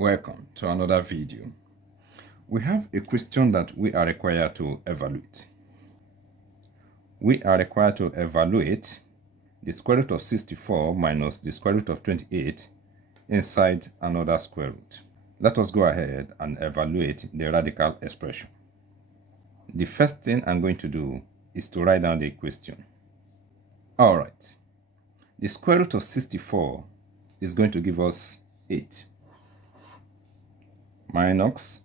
Welcome to another video. We have a question that we are required to evaluate. We are required to evaluate the square root of 64 minus the square root of 28 inside another square root. Let us go ahead and evaluate the radical expression. The first thing I'm going to do is to write down the question. All right. The square root of 64 is going to give us 8. Minus,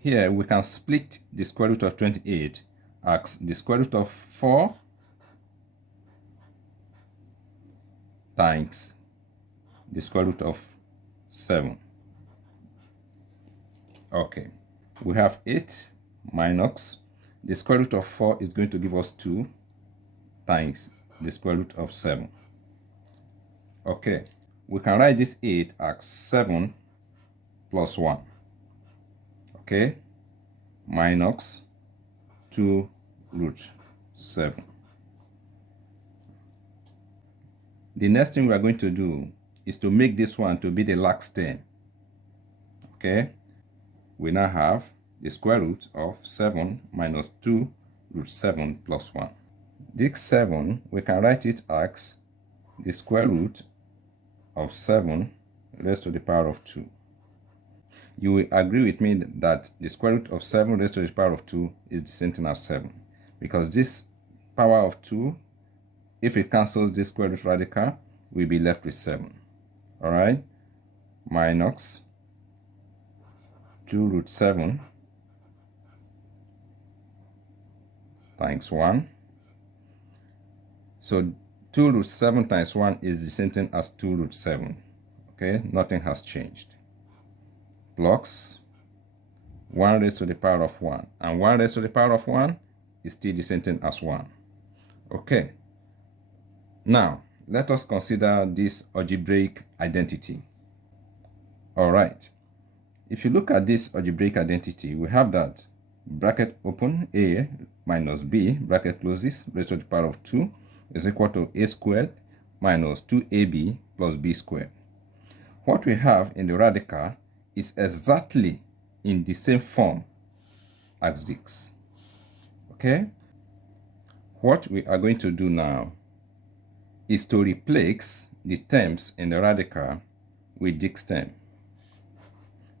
here we can split the square root of 28 as the square root of 4 times the square root of 7. Okay, we have 8 minus the square root of 4 is going to give us 2 times the square root of 7. Okay, we can write this 8 as 7 plus 1. Okay, minus 2 root 7. The next thing we are going to do is to make this one to be the last term. Okay, we now have the square root of 7 minus 2 root 7 plus 1. This 7, we can write it as the square root of 7 raised to the power of 2. You will agree with me that the square root of 7 raised to the power of 2 is the same thing as 7. Because this power of 2, if it cancels this square root radical, we'll be left with 7. Alright? Minus 2 root 7 times 1. So 2 root 7 times 1 is the same thing as 2 root 7. Okay? Nothing has changed. Plus 1 raised to the power of 1. And 1 raised to the power of 1 is still the same thing as 1. Okay. Now, let us consider this algebraic identity. Alright. If you look at this algebraic identity, we have that bracket open a minus b, bracket closes, raised to the power of 2 is equal to a squared minus 2ab plus b squared. What we have in the radical is exactly in the same form as this. Okay? What we are going to do now is to replace the terms in the radical with this term,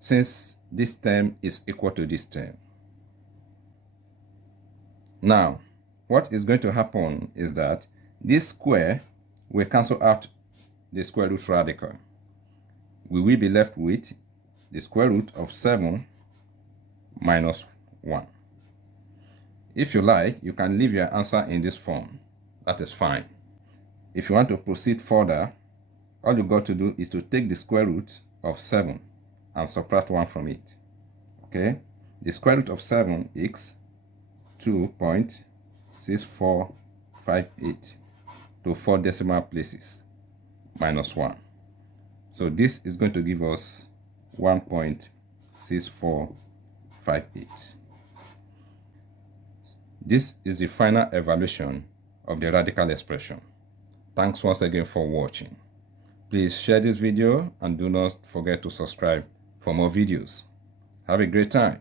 since this term is equal to this term. Now, what is going to happen is that this square will cancel out the square root radical. We will be left with the square root of 7 minus 1. If you like, you can leave your answer in this form. That is fine. If you want to proceed further, all you got to do is to take the square root of 7 and subtract 1 from it. Okay? The square root of 7 is 2.6458 to 4 decimal places minus 1. So this is going to give us 1.6458. This is the final evaluation of the radical expression. Thanks once again for watching. Please share this video and do not forget to subscribe for more videos. Have a great time.